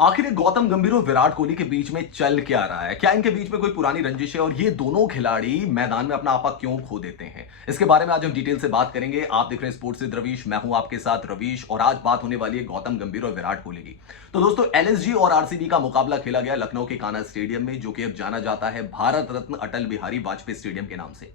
आखिर ये गौतम गंभीर और विराट कोहली के बीच में चल क्या रहा है? क्या इनके बीच में कोई पुरानी रंजिश है और ये दोनों खिलाड़ी मैदान में अपना आपा क्यों खो देते हैं? इसके बारे में आज हम डिटेल से बात करेंगे। आप देख रहे हैं स्पोर्ट्स विद रवीश, मैं हूं आपके साथ रवीश और आज बात होने वाली है गौतम गंभीर और विराट कोहली की। तो दोस्तों, एलएसजी और आरसीबी का मुकाबला खेला गया लखनऊ के कान्हा स्टेडियम में, जो कि अब जाना जाता है भारत रत्न अटल बिहारी वाजपेयी स्टेडियम के नाम से।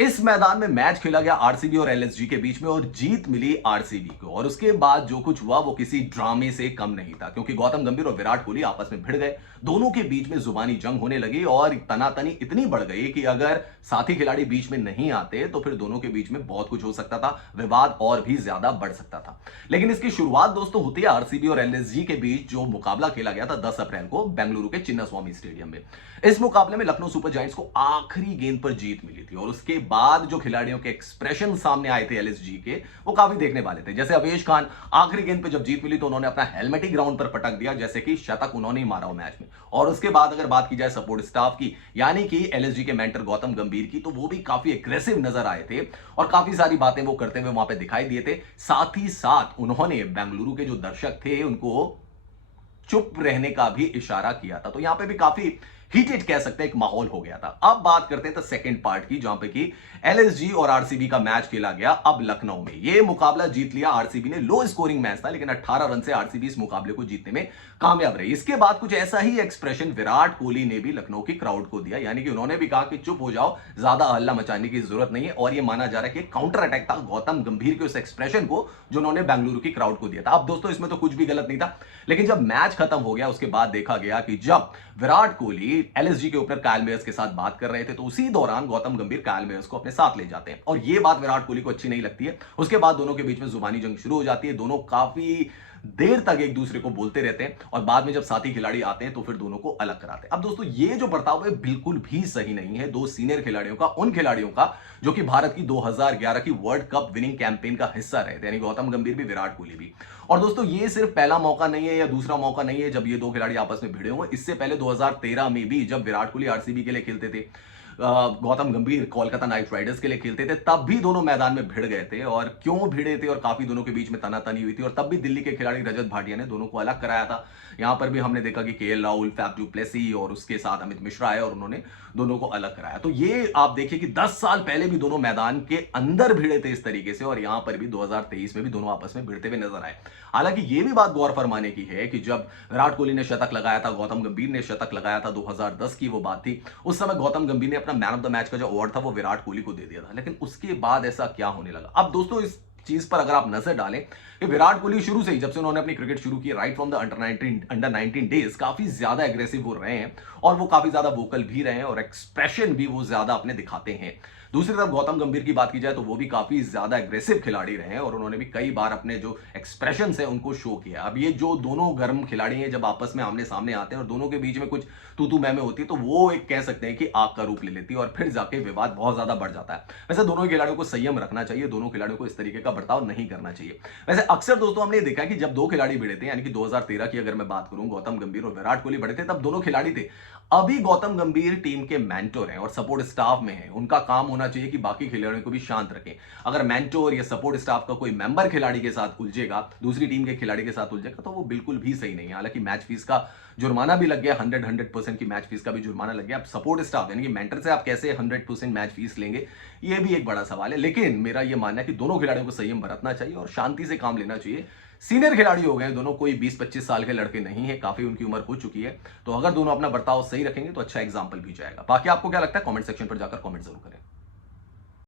इस मैदान में मैच खेला गया आरसीबी और एलएसजी के बीच में और जीत मिली आरसीबी को। और उसके बाद जो कुछ हुआ वो किसी ड्रामे से कम नहीं था, क्योंकि गौतम गंभीर और विराट कोहली आपस में भिड़ गए। दोनों के बीच में जुबानी जंग होने लगी और तनातनी इतनी बढ़ गई कि अगर साथी खिलाड़ी बीच में नहीं आते तो फिर दोनों के बीच में बहुत कुछ हो सकता था, विवाद और भी ज्यादा बढ़ सकता था। लेकिन इसकी शुरुआत दोस्तों होती है आरसीबी और एलएसजी के बीच जो मुकाबला खेला गया था 10 अप्रैल को बेंगलुरु के चिन्नास्वामी स्टेडियम में। इस मुकाबले में लखनऊ सुपर जायंट्स को आखिरी गेंद पर जीत मिली थी और उसके बाद जो खिलाड़ियों के एक्सप्रेशन सामने आए थे एलएसजी के, वो काफी देखने वाले थे। जैसे अवेश खान, आखिरी गेंद पे जब जीत मिली तो उन्होंने अपना हेलमेट ही ग्राउंड पर पटक दिया, जैसे कि शतक उन्होंने ही मारा हो मैच में। और उसके बाद अगर बात की जाए सपोर्ट स्टाफ की, यानी कि एलएसजी के मेंटर गौतम गंभीर की, तो वो भी काफी एग्रेसिव नजर आए थे और काफी सारी बातें वो करते हुए वहां पे दिखाई दिए थे। साथ ही साथ उन्होंने बेंगलुरु के जो दर्शक थे उनको चुप रहने का भी इशारा किया था। तो यहां पे भी काफी हीटेड कह सकते हैं एक माहौल हो गया था। अब बात करते हैं सेकंड पार्ट की, जहां पे कि एलएसजी और आरसीबी का मैच खेला गया अब लखनऊ में। यह मुकाबला जीत लिया आरसीबी ने। लो स्कोरिंग मैच था लेकिन 18 रन से आरसीबी इस मुकाबले को जीतने में कामयाब रही। इसके बाद कुछ ऐसा ही एक्सप्रेशन विराट कोहली ने भी लखनऊ की क्राउड को दिया, यानी कि उन्होंने भी कहा कि चुप हो जाओ, ज्यादा हल्ला मचाने की जरूरत नहीं है। और यह माना जा रहा है कि काउंटर अटैक था गौतम गंभीर के उस एक्सप्रेशन को जो उन्होंने बेंगलुरु की क्राउड को दिया था। अब दोस्तों, इसमें तो कुछ भी गलत नहीं था, लेकिन जब मैच खत्म हो गया उसके बाद देखा गया कि जब विराट कोहली एलएसजी के ओपनर कायल मेयर्स के साथ बात कर रहे थे तो उसी दौरान गौतम गंभीर कायल मेयर्स को अपने साथ ले जाते हैं और यह बात विराट कोहली को अच्छी नहीं लगती है। उसके बाद दोनों के बीच में जुबानी जंग शुरू हो जाती है। दोनों काफी देर तक एक दूसरे को बोलते रहते हैं और बाद में जब साथी खिलाड़ी आते हैं तो फिर दोनों को अलग कराते हैं। अब दोस्तों, ये जो बर्ताव है बिल्कुल भी सही नहीं है दो सीनियर खिलाड़ियों का, उन खिलाड़ियों का जो कि भारत की 2011 की वर्ल्ड कप विनिंग कैंपेन का हिस्सा रहे थे, यानी गौतम गंभीर भी विराट कोहली भी। और दोस्तों, ये सिर्फ पहला मौका नहीं है या दूसरा मौका नहीं है जब ये दो खिलाड़ी आपस में भिड़े हुए। इससे पहले 2013 में भी जब विराट कोहली आरसीबी के लिए खेलते थे, गौतम गंभीर कोलकाता नाइट राइडर्स के लिए खेलते थे, तब भी दोनों मैदान में भिड़ गए थे। और क्यों भिड़े थे और काफी दोनों के बीच में तनातनी हुई थी और तब भी दिल्ली के खिलाड़ी रजत भाटिया ने दोनों को अलग कराया था। यहां पर भी हमने देखा कि KL Rahul, Faf du Plessis और उसके साथ अमित मिश्रा आए और उन्होंने दोनों को अलग कराया। तो ये आप देखिए कि 10 साल पहले भी दोनों मैदान के अंदर भिड़े थे इस तरीके से और यहां पर भी 2023 में भी दोनों आपस में भिड़ते हुए नजर आए। हालांकि ये भी बात गौर फरमाने की है कि जब विराट कोहली ने शतक लगाया था, गौतम गंभीर ने शतक लगाया था, 2010 की वो बात थी, उस समय गौतम गंभीर ने अपना मैन ऑफ द मैच का जो अवार्ड था वो विराट कोहली को दे दिया था। लेकिन उसके बाद ऐसा क्या होने लगा? अब दोस्तों, इस चीज पर अगर आप नजर डालें कि विराट कोहली शुरू से ही, जब से उन्होंने अपनी क्रिकेट शुरू की, right from the under 19 days, काफी ज्यादा एग्रेसिव हो रहे हैं और वो काफी ज्यादा वोकल भी रहे हैं और एक्सप्रेशन भी वो ज्यादा अपने दिखाते हैं। दूसरी तरफ गौतम गंभीर की बात की जाए तो वो भी काफी ज्यादा एग्रेसिव खिलाड़ी रहे हैं और उन्होंने भी कई बार अपने जो एक्सप्रेशन है उनको शो किया। अब ये जो दोनों गर्म खिलाड़ी हैं जब आपस में आमने सामने आते हैं और दोनों के बीच में कुछ तू तू मैं होती है तो वो एक कह सकते हैं कि आग का रूप ले लेती है और फिर जाके विवाद बहुत ज्यादा बढ़ जाता है। वैसे दोनों खिलाड़ियों को संयम रखना चाहिए, दोनों खिलाड़ियों को इस तरीके का बर्ताव नहीं करना चाहिए। वैसे अक्सर दोस्तों हमने देखा कि जब दो खिलाड़ी भिड़े थे, यानी कि 2013 की अगर मैं बात करूं, गौतम गंभीर और विराट कोहली भिड़े थे, तब दोनों खिलाड़ी थे। अभी गौतम गंभीर टीम के मेंटोर हैं और सपोर्ट स्टाफ में हैं। उनका काम होना चाहिए कि बाकी खिलाड़ियों को भी शांत रखें। अगर मेंटोर या सपोर्ट स्टाफ का कोई मेंबर खिलाड़ी के साथ उलझेगा, दूसरी टीम के खिलाड़ी के साथ उलझेगा, तो वो बिल्कुल भी सही नहीं है। हालांकि मैच फीस का जुर्माना भी लग गया, 100% की मैच फीस का भी जुर्माना लग गया। अब सपोर्ट स्टाफ यानी कि मेंटर से आप कैसे 100% मैच फीस लेंगे, ये भी एक बड़ा सवाल है। लेकिन मेरा ये मानना है कि दोनों खिलाड़ियों को संयम बरतना चाहिए और शांति से काम लेना चाहिए। सीनियर खिलाड़ी हो गए दोनों, कोई 20-25 साल के लड़के नहीं है, काफी उनकी उम्र हो चुकी है। तो अगर दोनों अपना बर्ताव सही रखेंगे तो अच्छा एग्जाम्पल भी जाएगा। बाकी आपको क्या लगता है, कमेंट सेक्शन पर जाकर कमेंट जरूर करें।